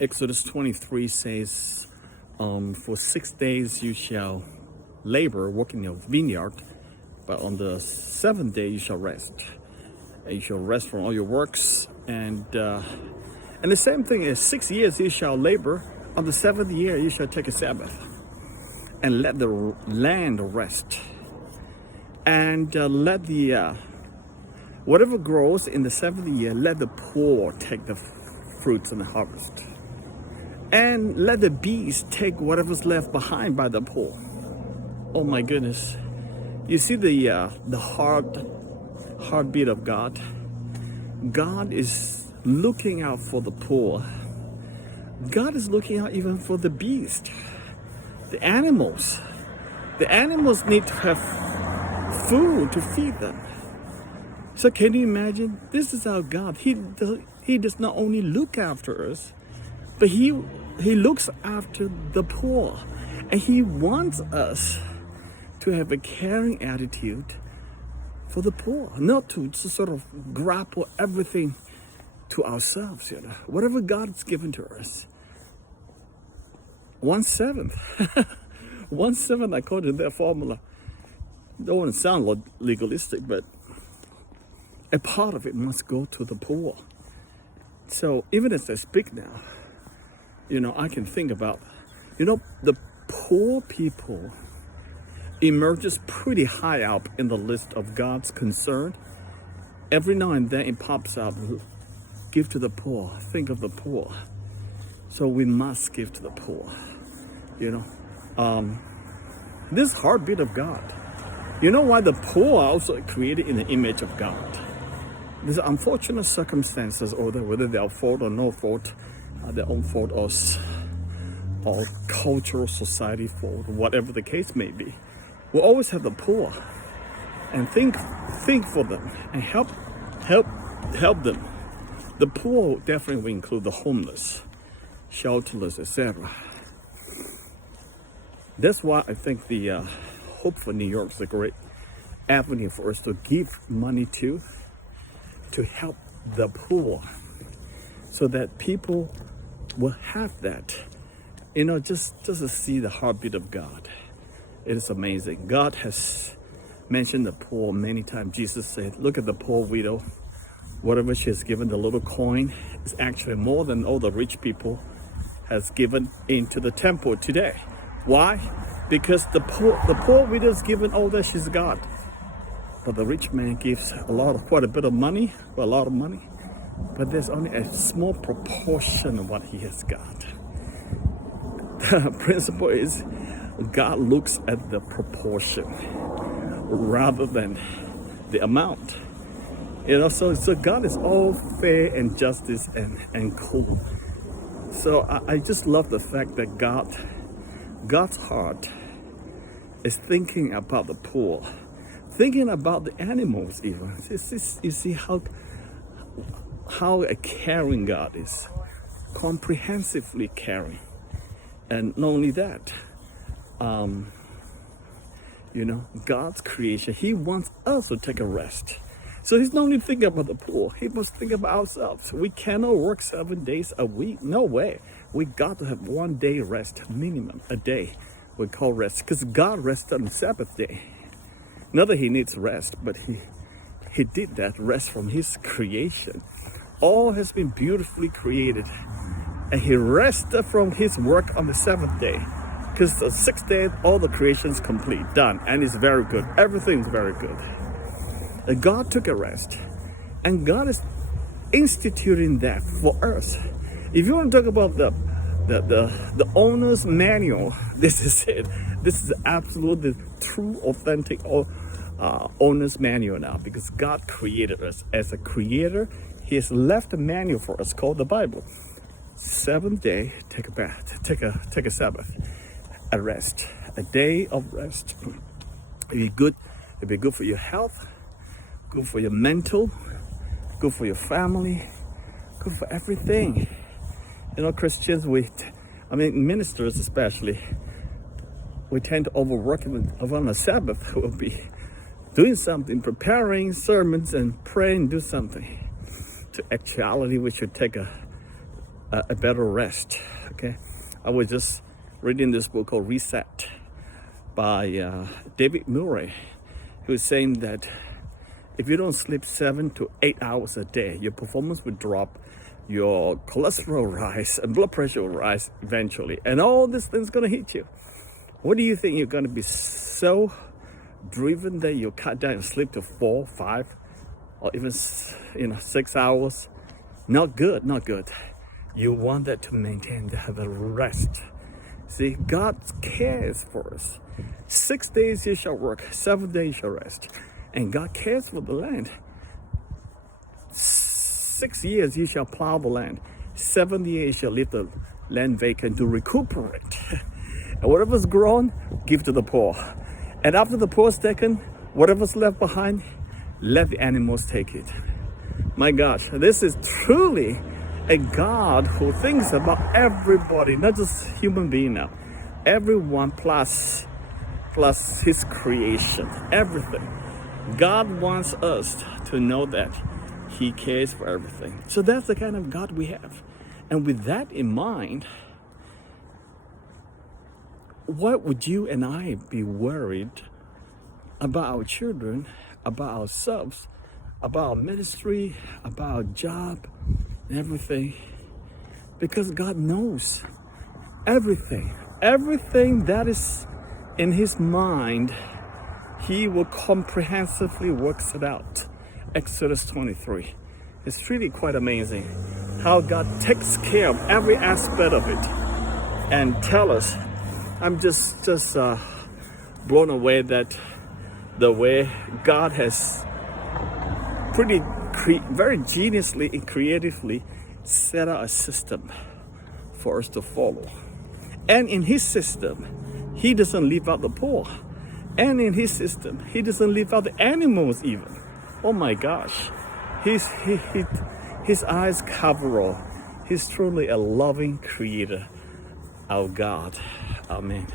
Exodus 23 says, for 6 days you shall labor, work in your vineyard, but on the seventh day you shall rest. And you shall rest from all your works. And the same thing is 6 years you shall labor. On the seventh year you shall take a Sabbath. And let the land rest. And let the whatever grows in the seventh year, let the poor take the fruits and the harvest. And let the beast take whatever's left behind by the poor. Oh my goodness. You see the heartbeat of God. God is looking out for the poor. God is looking out even for the beast. The animals. The animals need to have food to feed them. So can you imagine? This is our God. He does not only look after us, but he looks after the poor. And he wants us to have a caring attitude for the poor, not to sort of grapple everything to ourselves. Whatever God has given to us. 1/7. 1/7 according to their formula. Don't want to sound legalistic, but a part of it must go to the poor. So even as I speak now, I can think about, the poor people emerges pretty high up in the list of God's concern. Every now and then it pops up, give to the poor, think of the poor. So we must give to the poor, This heartbeat of God. You know why the poor are also created in the image of God? There's unfortunate circumstances, whether they are fault or no fault, their own fault or cultural society fault, whatever the case may be. We'll always have the poor, and think for them and help them. The poor definitely will include the homeless, shelterless, etc. That's why I think the Hope for New York is a great avenue for us to give money to help the poor, so that people will have that. Just to see the heartbeat of God. It is amazing. God has mentioned the poor many times. Jesus said, look at the poor widow. Whatever she has given, the little coin, is actually more than all the rich people has given into the temple today. Why? Because the poor widow is given all that she's got. But the rich man gives quite a bit of money, a lot of money. But there's only a small proportion of what he has got. The principle is God looks at the proportion rather than the amount. So God is all fair and justice and cool. So I just love the fact that God's heart is thinking about the poor, thinking about the animals even. You see how a caring God is, comprehensively caring. And not only that, God's creation, he wants us to take a rest. So he's not only thinking about the poor, he must think about ourselves. We cannot work 7 days a week. No way. We got to have 1 day rest, minimum, a day we call rest. Because God rested on the Sabbath day. Not that he needs rest, but he did that rest from his creation. All has been beautifully created. And he rested from his work on the seventh day. Because the sixth day, all the creation is complete, done, and it's very good. Everything's very good. And God took a rest. And God is instituting that for us. If you want to talk about the owner's manual, this is it. This is absolutely true, authentic owner's manual now. Because God created us. As a creator, he has left a manual for us called the Bible. Seventh day, take a bath, take a Sabbath, a rest, a day of rest. It'll be good. It'll be good for your health, good for your mental, good for your family, good for everything. Christians, ministers especially, we tend to overwork on the Sabbath. We'll be doing something, preparing sermons and praying, do something. To actuality, we should take a better rest. Okay, I was just reading this book called Reset by David Murray, who's saying that if you don't sleep 7 to 8 hours a day, your performance will drop, your cholesterol rise, and blood pressure will rise eventually, and all these things gonna hit you. What do you think? You're gonna be so driven that you cut down and sleep to 4, 5, or even 6 hours? Not good, not good. You want that to maintain the rest. See, God cares for us. 6 days you shall work, 7 days you shall rest. And God cares for the land. 6 years you shall plow the land. 7 years you shall leave the land vacant to recuperate. And whatever's grown, give to the poor. And after the poor is taken, whatever's left behind, let the animals take it. My gosh, this is truly a God who thinks about everybody, not just human being now. Everyone plus his creation, everything. God wants us to know that he cares for everything. So that's the kind of God we have. And with that in mind, why would you and I be worried about our children, about ourselves, about our ministry, about our job, and everything? Because God knows everything. Everything that is in his mind, he will comprehensively works it out. Exodus 23. It's really quite amazing how God takes care of every aspect of it and tell us. I'm just blown away that the way God has very geniusly and creatively set out a system for us to follow. And in his system, he doesn't leave out the poor. And in his system, he doesn't leave out the animals even. Oh my gosh. His eyes cover all. He's truly a loving creator, our God. Amen.